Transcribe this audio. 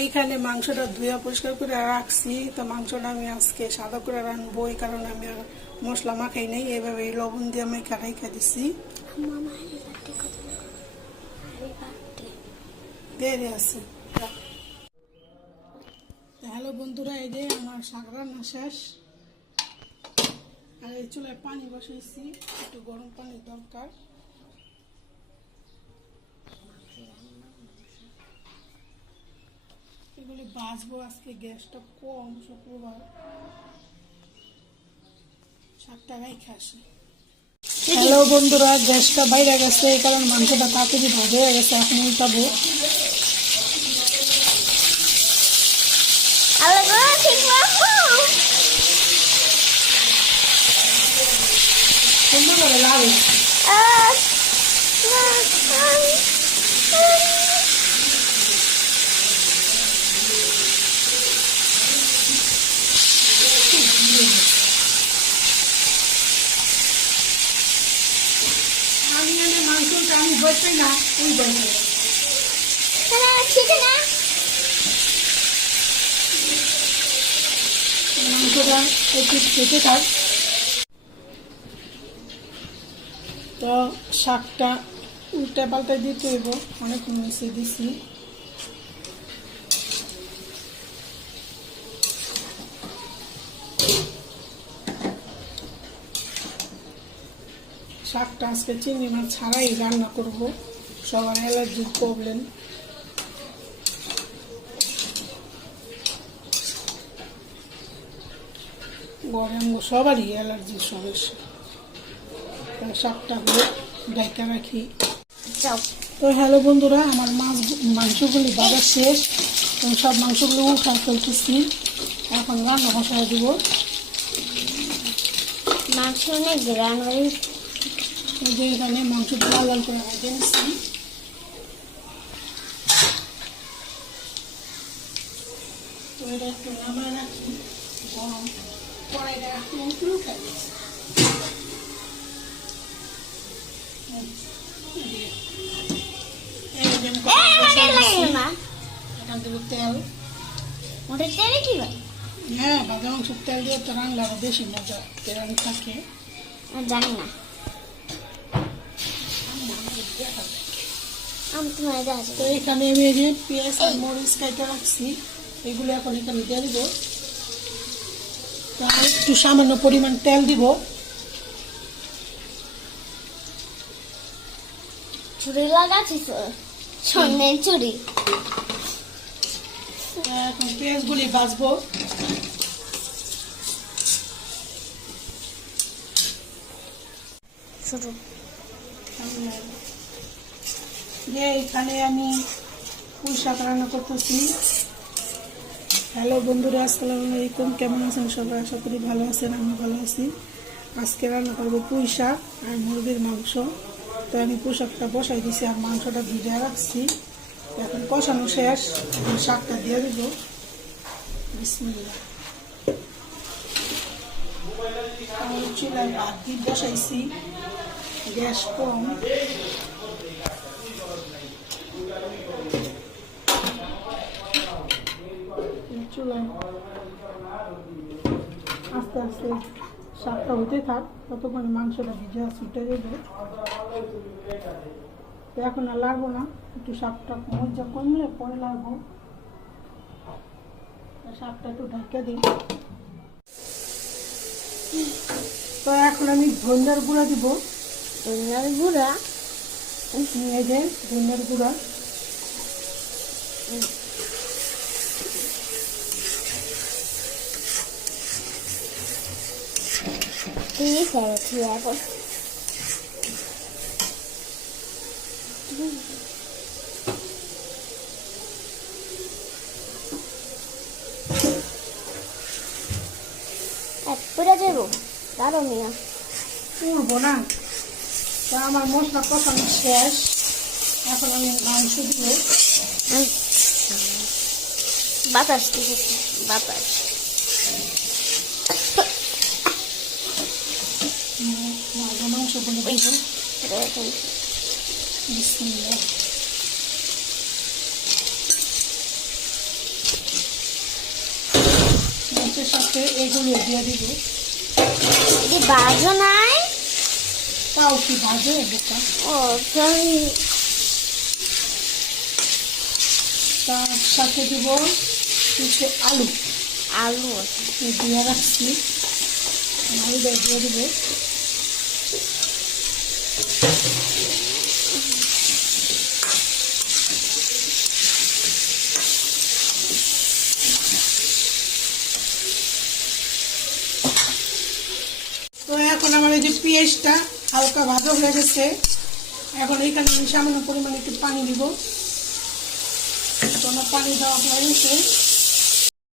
এইখানে মাংসটা ধুয়া পরিষ্কার করে রাখছি। তো মাংসটা আমি আজকে সাদা করে রাখবো, এই কারণে আমি আর মশলা মাখাই নাই, এইভাবে লবণ দিয়ে আমি রেখে দিচ্ছি। দেরি আছে। হ্যালো বন্ধুরা, এই যে আমার শাক রান্না শেষ। আর এই চুলায় পানি বসাইছি, একটু গরম পানির দরকার। এগুলি বাজবো আজকে, গ্যাসটা কম, শুক্রবার শাকটা রাইখে আসি। হ্যালো বন্ধুরা, গ্যাসটা বাইরে গেছে, এই কারণে মাংসটা তাড়াতাড়ি ভাজা হয়ে গেছে। এখন উল্টাবো। সুন্দর করে লাল মাংসটা আমি বসে না, ওই বসে মাংসটা একটু কেটে থাক। তো শাকটা উল্টে পাল্টে দিতে হইব, অনেক মিশে দিছি। শাকটা আজকে চিংড়ি মাছ ছাড়াই রান্না করব, সবার অ্যালার্জির প্রবলেম। গরম সবারই অ্যালার্জির সমস্যা। শাকটা ঢাকা রাখি। তো হ্যালো বন্ধুরা, আমার মাংসগুলি বাজার শেষ। সব মাংসগুলো উঠা ফেলতেছি, এখন রান্না বসায় দিব। মাংস অনেক গ্রান, যে এখানে মাংস লাল লাল করে ভেজে নিচ্ছি। তো এটা একটু নামায় রাখি, গরম কড়াইটা একটু উঠে উঠে দিচ্ছি। তেল, হ্যাঁ ভাজা মাংসের তেল দিয়ে তো রান্না আরো বেশি মজা, তেল থাকে। জানি না, তো এখানে আমি এই যে পেঁয়াজ আর মরিচ কেটে রাখছি, এগুলো এখন এখানে দিয়ে দিব। একটু সামান্য পরিমাণ তেল দিব। চুরি লাগাচ্ছিস, স্বর্ণের চুরি। এখন পেঁয়াজগুলি ভাজবো। এখানে আমি পুঁই শাক রান্না করতেছি। হ্যালো বন্ধুরা, আসসালামু আলাইকুম। কেমন আছেন সবাই? আশা করি ভালো আছেন, আমি ভালো আছি। আজকে রান্না করবো পুঁই শাক আর মুরগির মাংস। তো আমি পুঁই শাকটা বসাই দিছি আর মাংসটা ভিজে রাখছি। এখন কষানো শেষ, এখন শাকটা দিয়ে দেবো। বিসমিল্লাহ। চুলায় ভাত দিয়ে বসাইছি, গ্যাস কম। চুলায় আস্তে আস্তে শাকটা হইতে থাক, ততক্ষণ মাংসটা ভিজে ছুটে দেবে। তো এখন আর লাগবো না, একটু শাকটা মজা কমলে পরে লাগবো। শাকটা একটু ঢাকা দিই। তো এখন আমি ধনিয়ার গুঁড়া দিব। ধনিয়ার গুঁড়া, এই যে ধনিয়ার গুঁড়া। পুরা যাবো দাঁড়ো মিয়া, পুরবো না। তো আমার মশলা কষানো শেষ, এখন আমি মাংস দিব। বাতাস দিতেছে, বাতাস। মাংসগুলো দিব। বিসমিল্লাহ। সাথে এগুলো দিয়ে দিব। এই বাজো নাই। তাও কি ভাজে বোকা? ও সরি। তার সাথে দিব হচ্ছে আলু। আলু আছে। এই দিয়ে রাখছি, আলুটা দিয়ে দিব। তো এখন আমার এই যে পেঁয়াজটা হালকা ভাজা হয়ে গেছে, এখন এইখানে আমি সামান্য পরিমাণে একটু পানি দিব। তো আমার পানি দেওয়া হয়ে গেছে।